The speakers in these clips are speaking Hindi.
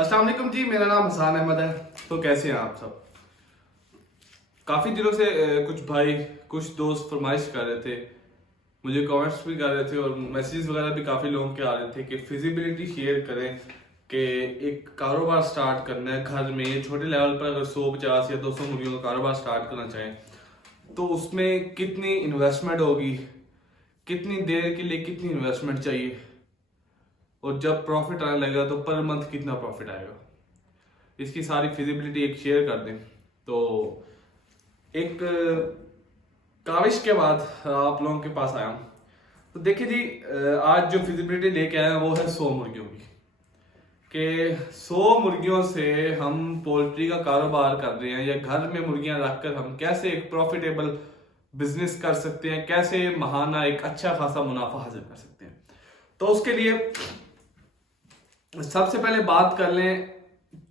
अस्सलाम वालेकुम जी, मेरा नाम हसान अहमद है। तो कैसे हैं आप सब? काफ़ी दिनों से कुछ भाई कुछ दोस्त फरमाइश कर रहे थे, मुझे कमेंट्स भी कर रहे थे और मैसेजेस वगैरह भी काफ़ी लोगों के आ रहे थे कि फिजिबिलिटी शेयर करें कि एक कारोबार स्टार्ट करना है घर में छोटे लेवल पर। अगर 150 या 200 मुर्गियों का कारोबार स्टार्ट करना चाहें तो उसमें कितनी इन्वेस्टमेंट होगी, कितनी देर के लिए कितनी इन्वेस्टमेंट चाहिए, और जब प्रॉफिट आने लगेगा तो पर मंथ कितना प्रॉफिट आएगा, इसकी सारी फिजिबिलिटी एक शेयर कर दें। तो एक काविश के बाद आप लोगों के पास आया हूं। तो देखिए जी, आज जो फिजिबिलिटी लेके आए हैं वो है 100 मुर्गियों की, कि 100 मुर्गियों से हम पोल्ट्री का कारोबार कर रहे हैं या घर में मुर्गियां रखकर हम कैसे एक प्रॉफिटेबल बिजनेस कर सकते हैं, कैसे महाना एक अच्छा खासा मुनाफा हासिल कर सकते हैं। तो उसके लिए सबसे पहले बात कर लें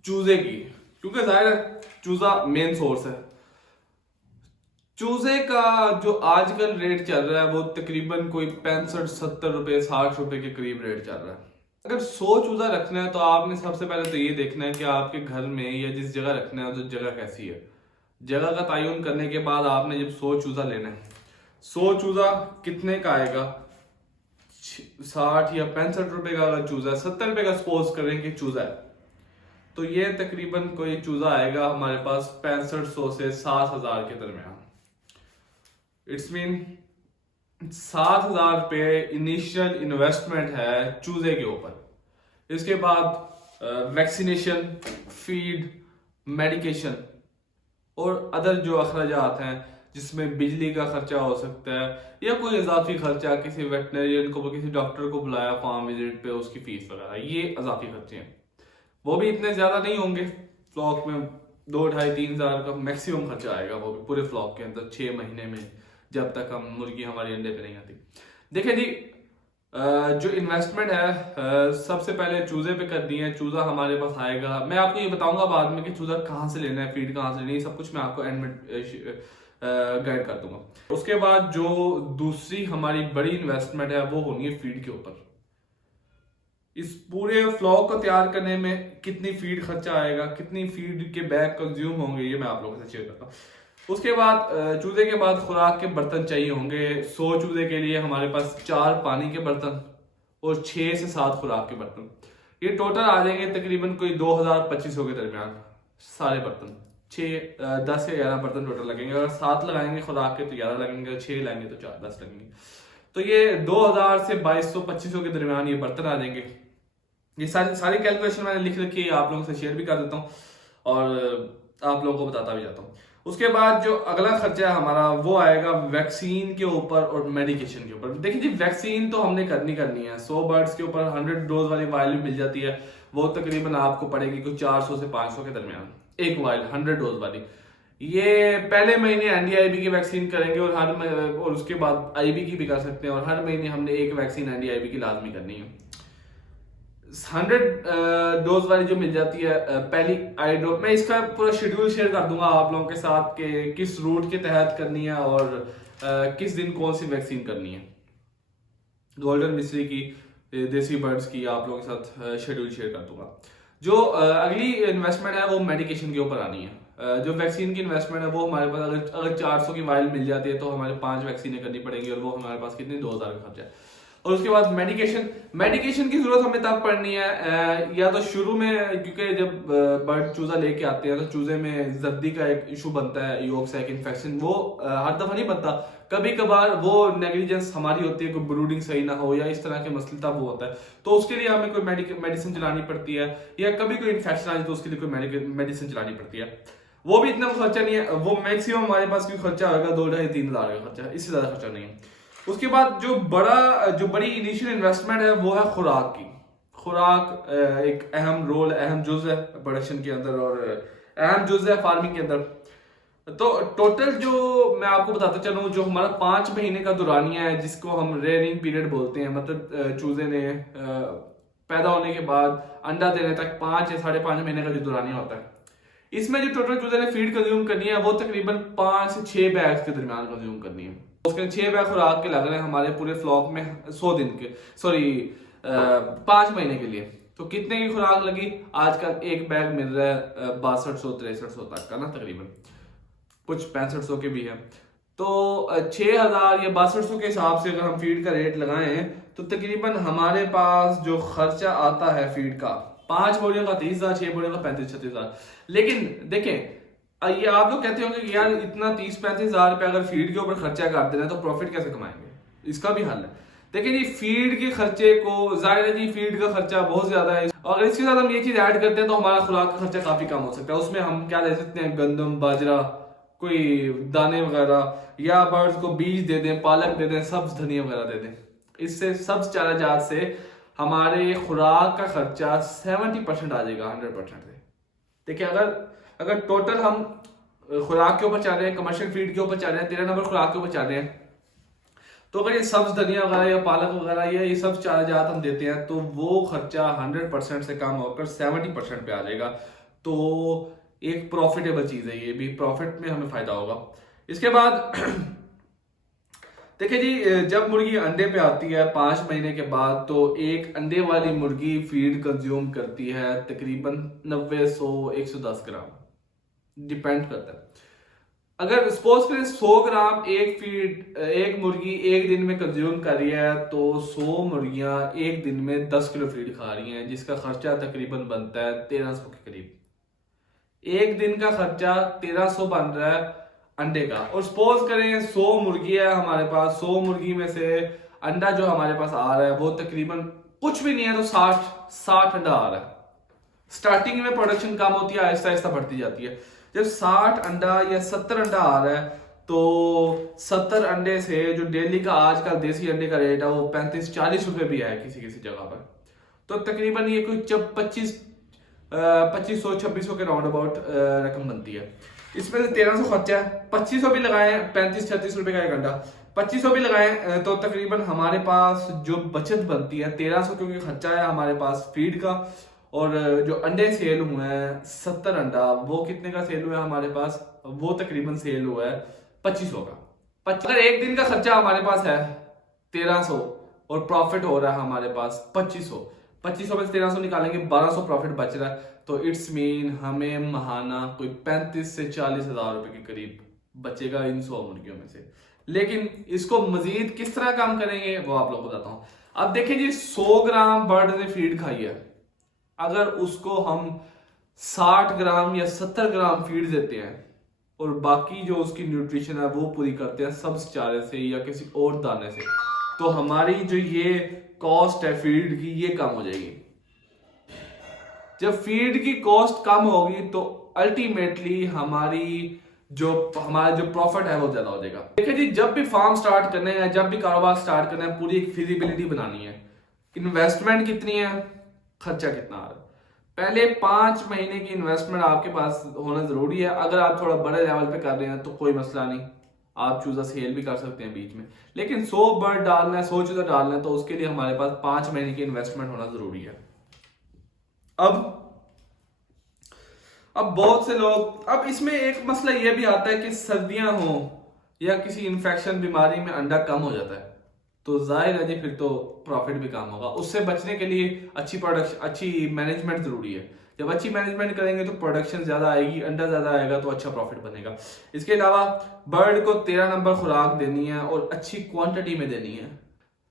चूजे की, क्योंकि जाहिर है चूजा मेन सोर्स है। चूजे का जो आजकल रेट चल रहा है वो तकरीबन कोई 65-70 रुपए 60 रुपए के करीब रेट चल रहा है। अगर 100 चूजा रखना है तो आपने सबसे पहले तो ये देखना है कि आपके घर में या जिस जगह रखना है तो जगह कैसी है। जगह का तयन करने के बाद आपने जब 100 चूजा लेना है, 100 चूजा कितने का आएगा? 60 या 65 रुपए का अगर चूजा है, 70 रुपए का सपोज करें कि चूजा है, तो ये तकरीबन कोई चूजा आएगा हमारे पास 6500 से 7000 के दरमियान। इट्स मीन 7000 रुपये इनिशियल इन्वेस्टमेंट है चूजे के ऊपर। इसके बाद वैक्सीनेशन, फीड, मेडिकेशन और अदर जो अखराजात हैं जिसमें बिजली का खर्चा हो सकता है या कोई इजाफी खर्चा, किसी वेटनरियन को किसी डॉक्टर को बुलाया फार्म विजिट पे उसकी फीस वगैरह, ये इजाफी खर्चे हैं। वो भी इतने ज्यादा नहीं होंगे। फ्लॉक में 2-2.5-3 हज़ार का मैक्सिमम खर्चा आएगा, वो भी पूरे फ्लॉक के अंदर 6 महीने में, जब तक हम मुर्गी हमारी अंडे पे नहीं आती। देखिए जी, जो इन्वेस्टमेंट है सबसे पहले चूजे पे करनी है। चूजा हमारे पास आएगा, मैं आपको ये बताऊंगा बाद में कि चूजा कहाँ से लेना है, फीड कहाँ से लेनी है, सब कुछ मैं आपको एंड में गाइड कर दूंगा। उसके बाद जो दूसरी हमारी बड़ी इन्वेस्टमेंट है वो होनी है फीड के ऊपर। इस पूरे फ्लॉक को तैयार करने में कितनी फीड खर्चा आएगा, कितनी फीड के बैग कंज्यूम होंगे, ये मैं आप लोगों से शेयर करता हूँ। उसके बाद चूजे के बाद खुराक के बर्तन चाहिए होंगे। 100 चूजे के लिए हमारे पास 4 पानी के बर्तन और 6 से 7 खुराक के बर्तन, ये टोटल आ जाएंगे तकरीबन कोई 2000-2500 के दरमियान। सारे बर्तन 10 से 11 बर्तन टोटल लगेंगे। अगर 7 लगाएंगे खुराक के तो 11 लगेंगे, 6 लगाएंगे तो 10 लगेंगे। तो ये 2000 से 2200-2500 के दरमियान ये बर्तन आ जाएंगे। ये सारी कैलकुलेशन मैंने लिख रखी है, आप लोगों से शेयर भी कर देता हूँ और आप लोगों को बताता भी जाता हूँ। उसके बाद जो अगला खर्चा है हमारा वो आएगा वैक्सीन के ऊपर और मेडिकेशन के ऊपर। देखिए जी, वैक्सीन तो हमने करनी है। 100 बर्ड्स के ऊपर 100 डोज वाली वायल भी मिल जाती है, वो तकरीबन आपको पड़ेगी कुछ 400 से 500 के दरमियान एक वायल 100 डोज वाली। ये पहले महीने एनडीआईबी की वैक्सीन करेंगे और उसके बाद आईबी की भी कर सकते हैं, और हर महीने हमने एक वैक्सीन एनडीआईबी की लाजमी करनी है। 100 डोज वाली जो मिल जाती है पहली आई डोज, मैं इसका पूरा शेड्यूल शेयर कर दूंगा आप लोगों के साथ कि किस रूट के तहत करनी है और किस दिन कौन सी वैक्सीन करनी है। गोल्डन मिस्री की, देसी बर्ड्स की आप लोगों के साथ शेड्यूल शेयर कर दूंगा। जो अगली इन्वेस्टमेंट है वो मेडिकेशन के ऊपर आनी है। जो वैक्सीन की इन्वेस्टमेंट है वो हमारे पास अगर 400 की वायल मिल जाती है तो हमारे 5 वैक्सीनें करनी पड़ेंगी, और वो हमारे पास कितनी 2000 का खर्चा है। और उसके बाद मेडिकेशन की जरूरत हमें तब पड़नी है या तो शुरू में, क्योंकि जब बर्ड चूजा लेके आते हैं तो चूजे में जर्दी का एक इशू बनता है, योग सैक इन्फेक्शन, वो हर दफा नहीं बनता, कभी कभार वो नेग्लिजेंस हमारी होती है, कोई ब्रूडिंग सही ना हो या इस तरह के मसले, तब वो होता है। तो उसके लिए हमें कोई मेडिसिन चलानी पड़ती है, या कभी कोई इन्फेक्शन आ जाए तो उसके लिए कोई मेडिसिन चलानी पड़ती है। वो भी इतना खर्चा नहीं है, वो मैक्सिमम हमारे पास कोई खर्चा होगा 2-2.5-3 हज़ार का खर्चा, इससे ज्यादा खर्चा नहीं है। उसके बाद जो बड़ी इनिशियल इन्वेस्टमेंट है वो है खुराक की। खुराक एक अहम रोल, अहम जुज है प्रोडक्शन के अंदर और अहम जुज है फार्मिंग के अंदर। तो टोटल जो मैं आपको बताता चलूं, जो हमारा 5 महीने का दुरानिया है जिसको हम रेयरिंग पीरियड बोलते हैं, मतलब चूजे ने पैदा होने के बाद अंडा देने तक 5 या 5.5 महीने का जो दुरानिया होता है, इसमें जो टोटल चूजे ने फीड कंज्यूम करनी है वो तकरीबन 5 से 6 बैग्स के दरमियान कंज्यूम करनी है। उसके 6 बैग खुराक के लग रहे हैं हमारे पूरे फ्लॉक में 100 दिन के, सॉरी 5 महीने के लिए। तो कितने की खुराक लगी? आजकल एक बैग मिल रहा है 6200-6300 तक का ना, तकरीबन कुछ 6500 के भी है। तो 6000 या 6200 के हिसाब से अगर हम फीड का रेट लगाएं तो तकरीबन हमारे पास जो खर्चा आता है फीड का 5 बोरियों का 30,000, 6 बोरियों का 35-36,000। लेकिन देखें, ये आप लोग कहते होंगे कि यार इतना 30-35,000 रुपये अगर फीड के ऊपर खर्चा कर देना तो प्रॉफिट कैसे कमाएंगे? इसका भी हल है। देखिए जी, फीड के खर्चे को, जाहिर है जी फीड का खर्चा बहुत ज्यादा है, और अगर इसके साथ हम ये चीज ऐड करते हैं तो हमारा खुराक का खर्चा काफी कम हो सकता है। उसमें हम क्या ले सकते हैं? गंदम, बाजरा, कोई दाने वगैरह, या बर्ड्स को बीज दे दें, पालक दे दें, सब्ज धनिया वगैरह दे दें। इससे सब्ज चारा जात से हमारे खुराक का खर्चा 70% आ जाएगा 100% से। देखिए, अगर टोटल हम खुराक के ऊपर चल रहे हैं, कमर्शियल फीड के ऊपर चल रहे हैं, 13 नंबर खुराक के ऊपर चल रहे हैं, तो अगर ये सब्ज धनिया वगैरह या पालक वगैरह या ये सब चारा जात हम देते हैं तो वो खर्चा 100% से कम होकर 70% पे आ जाएगा। तो एक प्रॉफिटेबल चीज है, ये भी प्रॉफिट में हमें फायदा होगा। इसके बाद देखिए जी, जब मुर्गी अंडे पे आती है 5 महीने के बाद, तो एक अंडे वाली मुर्गी फीड कंज्यूम करती है तकरीबन 90-100-110 ग्राम, डिपेंड करता है। अगर सपोज करें 100 ग्राम एक मुर्गी एक दिन में कंज्यूम कर रही है, तो 100 मुर्गियां एक दिन में 10 किलो फीड खा रही हैं, जिसका खर्चा तकरीबन बनता है 1300 के करीब। एक दिन का खर्चा 1300 बन रहा है अंडे का। और सपोज करें 100 मुर्गी है हमारे पास, 100 मुर्गी में से अंडा जो हमारे पास आ रहा है वो तकरीबन कुछ भी नहीं है तो 60 अंडा आ रहा है। स्टार्टिंग में प्रोडक्शन कम होती है, आहिस्ता आहिस्ता बढ़ती जाती है। जब 60 अंडा या 70 अंडा आ रहा है तो 70 अंडे से जो डेली का आजकल देसी अंडे का रेट है वो 35-40 रुपए भी है किसी किसी जगह पर। तो तकरीबन ये कोई 2500-2600 के राउंड अबाउट रकम बनती है। इसमें से 1300 खर्चा है, 2500 भी लगाए 35-36 रुपए का एक अंडा, 2500 भी लगाए तो तकरीबन हमारे पास जो बचत बनती है 1300, क्योंकि खर्चा है हमारे पास फीड का। और जो अंडे सेल हुए हैं 70 अंडा, वो कितने का सेल हुआ है हमारे पास? वो तकरीबन सेल हुआ है 2500 का। अगर एक दिन का खर्चा हमारे पास है 1300 और प्रॉफिट हो रहा है हमारे पास 2500 में से 1300 निकालेंगे, 1200 प्रॉफिट बच रहा है। तो इट्स मीन हमें महाना कोई 35 से 40 हजार रुपए के करीब बचेगा इन 100 मुर्गियों में से। लेकिन इसको मजीद किस तरह काम करेंगे वो आप लोग बताता हूं। अब देखिए जी, 100 ग्राम बर्ड ने फीड खाई है, अगर उसको हम 60 ग्राम या 70 ग्राम फीड देते हैं और बाकी जो उसकी न्यूट्रिशन है वो पूरी करते हैं सब्ज चारे से या किसी और दाने से, तो हमारी जो ये कॉस्ट है फीड की ये कम हो जाएगी। जब फीड की कॉस्ट कम होगी तो अल्टीमेटली हमारा जो प्रॉफिट है वो ज्यादा हो जाएगा। देखिए जी, जब भी फार्म स्टार्ट करने हैं, जब भी कारोबार स्टार्ट करना है, पूरी एक फिजिबिलिटी बनानी है। इन्वेस्टमेंट कितनी है, खर्चा कितना आ रहा है। पहले 5 महीने की इन्वेस्टमेंट आपके पास होना जरूरी है। अगर आप थोड़ा बड़े लेवल पे कर रहे हैं तो कोई मसला नहीं, आप चूजा सेल भी कर सकते हैं बीच में। लेकिन 100 बर्ड डालना है, 100 चूजा डालना है, तो उसके लिए हमारे पास 5 महीने की इन्वेस्टमेंट होना जरूरी है। अब बहुत से लोग, अब इसमें एक मसला यह भी आता है कि सर्दियां हो या किसी इन्फेक्शन बीमारी में अंडा कम हो जाता है, तो जाहिर है जी फिर तो प्रॉफिट भी कम होगा। उससे बचने के लिए अच्छी मैनेजमेंट जरूरी है। जब अच्छी मैनेजमेंट करेंगे तो प्रोडक्शन ज्यादा आएगी, अंडा ज्यादा आएगा तो अच्छा प्रॉफिट बनेगा। इसके अलावा बर्ड को 13 नंबर खुराक देनी है और अच्छी क्वांटिटी में देनी है।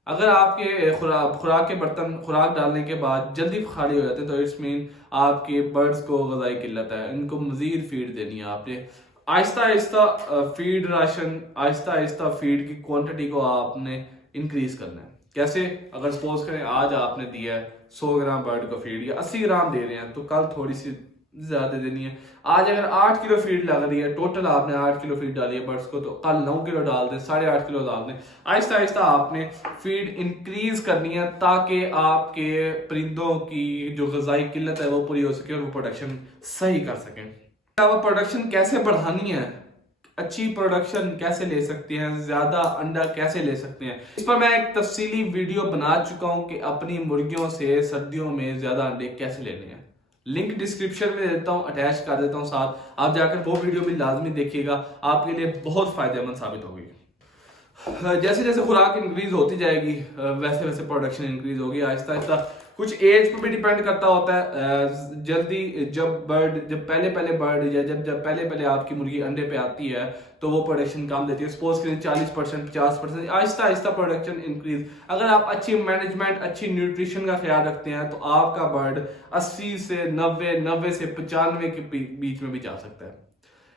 अगर आपके खुराक के बर्तन खुराक डालने के बाद जल्दी खाली हो जाते हैं तो इट्स मीन आपके बर्ड्स को ग़िज़ाई किल्लत है, इनको मजीद फीड देनी है आपने। Aahista Aahista feed ration, Aahista Aahista feed की क्वांटिटी को आपने इंक्रीज करना है। कैसे? अगर सपोज करें आज आपने दिया है 100 ग्राम बर्ड को फीड या 80 ग्राम दे रहे हैं तो कल थोड़ी सी ज्यादा देनी है। आज अगर 8 किलो फीड लग रही है, टोटल आपने 8 किलो फीड डाली है बर्ड्स को, तो कल 9 किलो डाल दें, 8.5 किलो डाल दें। आहिस्ता आहिस्ता आपने फीड इंक्रीज करनी है ताकि आपके परिंदों की जो ग़िज़ाई किल्लत है वो पूरी हो सके और वो प्रोडक्शन सही कर सकें। प्रोडक्शन कैसे बढ़ानी है, अच्छी प्रोडक्शन कैसे ले सकते हैं, ज्यादा अंडा कैसे ले सकते हैं, इस पर मैं एक तफसीली वीडियो बना चुका हूं कि अपनी मुर्गियों से सर्दियों में ज्यादा अंडे कैसे लेने हैं। लिंक डिस्क्रिप्शन में देता हूं, अटैच कर देता हूं साथ, आप जाकर वो वीडियो भी लाजमी देखिएगा, आपके लिए बहुत फायदेमंद साबित होगी। जैसे जैसे खुराक इंक्रीज होती जाएगी वैसे वैसे प्रोडक्शन इंक्रीज होगी। आहिस्ता आहिस्ता कुछ एज पे भी डिपेंड करता होता है। जल्दी जब पहले बर्ड या जब पहले आपकी मुर्गी अंडे पे आती है तो वो प्रोडक्शन कम देती है। सपोज करें 40%, 50%, आहिस्ता आहिस्ता प्रोडक्शन इंक्रीज। अगर आप अच्छी मैनेजमेंट, अच्छी न्यूट्रिशन का ख्याल रखते हैं तो आपका बर्ड 80 से 90 से 95 के बीच में भी जा सकता है।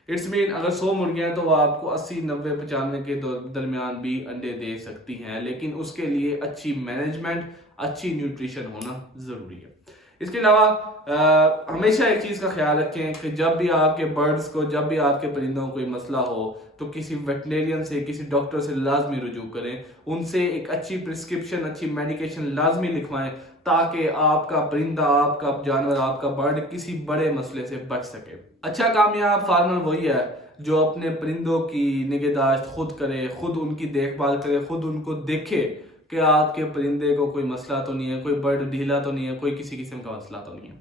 इट्स मीन अगर 100 मुर्गियां हैं तो वो आपको 80, 90, 95 के दरमियान भी अंडे दे सकती हैं, लेकिन उसके लिए अच्छी मैनेजमेंट, अच्छी न्यूट्रिशन होना जरूरी है। इसके अलावा हमेशा एक चीज का ख्याल रखें कि जब भी आपके बर्ड्स को, जब भी आपके परिंदों को कोई मसला हो तो किसी वेटनेरियन से, किसी डॉक्टर से लाजमी रुजू करें। उनसे एक अच्छी प्रिस्क्रिप्शन, अच्छी मेडिकेशन लाजमी लिखवाएं ताकि आपका परिंदा, आपका जानवर, आपका बर्ड किसी बड़े मसले से बच सके। अच्छा कामयाब फार्मर वही है जो अपने परिंदों की निगहदाश्त खुद करे, खुद उनकी देखभाल करे, खुद उनको देखे कि आपके परिंदे को कोई मसला तो नहीं है, कोई बर्ड ढीला तो नहीं है, कोई किसी किस्म का मसला तो नहीं है।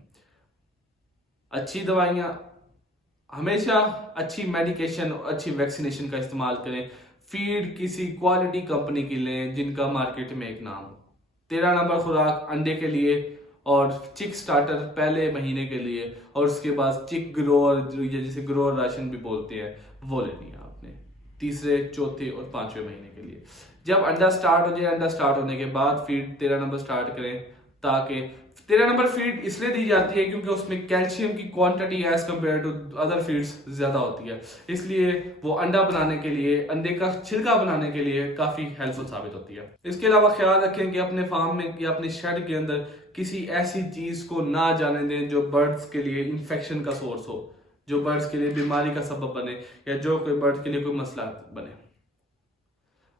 अच्छी दवाइयाँ, हमेशा अच्छी मेडिकेशन, अच्छी वैक्सीनेशन का इस्तेमाल करें। फीड किसी क्वालिटी कंपनी की लें जिनका मार्केट में एक नाम हो। 13 नंबर खुराक अंडे के लिए और चिक स्टार्टर पहले महीने के लिए, और उसके बाद चिक ग्रोअर, जिसे ग्रोअर राशन भी बोलते हैं, वो लेनी है आपने तीसरे, चौथे और 5वें महीने के लिए। जब अंडा स्टार्ट हो जाए, अंडा स्टार्ट होने के बाद फीड 13 नंबर स्टार्ट करें, ताकि 13 नंबर फीड इसलिए दी जाती है क्योंकि उसमें कैल्शियम की quantity as compare to other feeds ज्यादा होती है, इसलिए वो अंडा बनाने के लिए, अंडे का छिलका बनाने के लिए काफी हेल्पफुल साबित होती है। इसके अलावा ख्याल रखें कि अपने फार्म में या अपने शेड के अंदर किसी ऐसी चीज को ना जाने दें जो बर्ड्स के लिए इंफेक्शन का सोर्स हो, जो बर्ड्स के लिए बीमारी का सबब बने, या जो कोई बर्ड्स के लिए कोई मसला बने।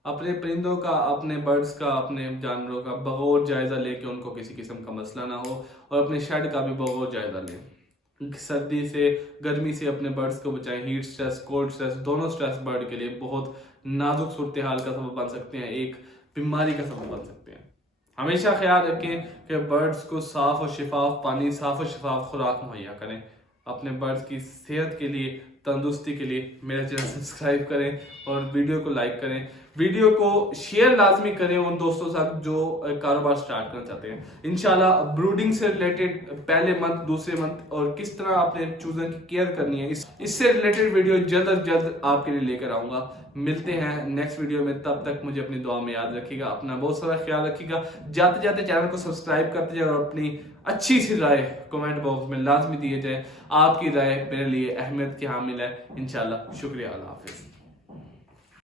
अपने परिंदों का, अपने बर्ड्स का, अपने जानवरों का बगौर जायजा लेके उनको किसी किस्म का मसला ना हो, और अपने शेड का भी बगौर जायजा लें। सर्दी से, गर्मी से अपने बर्ड्स को बचाएं। हीट स्ट्रेस, कोल्ड स्ट्रेस, दोनों स्ट्रेस बर्ड के लिए बहुत नाजुक सूरत हाल का सबब बन सकते हैं, एक बीमारी का सबब बन सकते हैं। हमेशा ख्याल रखें कि बर्ड्स को साफ और शिफाफ पानी, साफ और शिफाफ खुराक मुहैया करें। अपने बर्ड्स की सेहत के लिए, तंदुरुस्ती के लिए मेरा चैनल सब्सक्राइब करें और वीडियो को लाइक करें। वीडियो को शेयर लाजमी करें उन दोस्तों के साथ जो कारोबार स्टार्ट करना चाहते हैं। इंशाल्लाह ब्रूडिंग से रिलेटेड पहले मंथ, दूसरे मंथ और किस तरह आपने चूजन की केयर करनी है, इससे रिलेटेड वीडियो जल्द अज जल्द आपके लिए लेकर आऊंगा। मिलते हैं नेक्स्ट वीडियो में, तब तक मुझे अपनी दुआ में याद रखिएगा, अपना बहुत सारा ख्याल रखिएगा। जाते जाते चैनल को सब्सक्राइब करते जाए और अपनी अच्छी सी राय कमेंट बॉक्स में लाजमी दिए जाए। आपकी राय मेरे लिए अहमियत की हामिल है। इंशाल्लाह। शुक्रिया। अल्लाह हाफिज।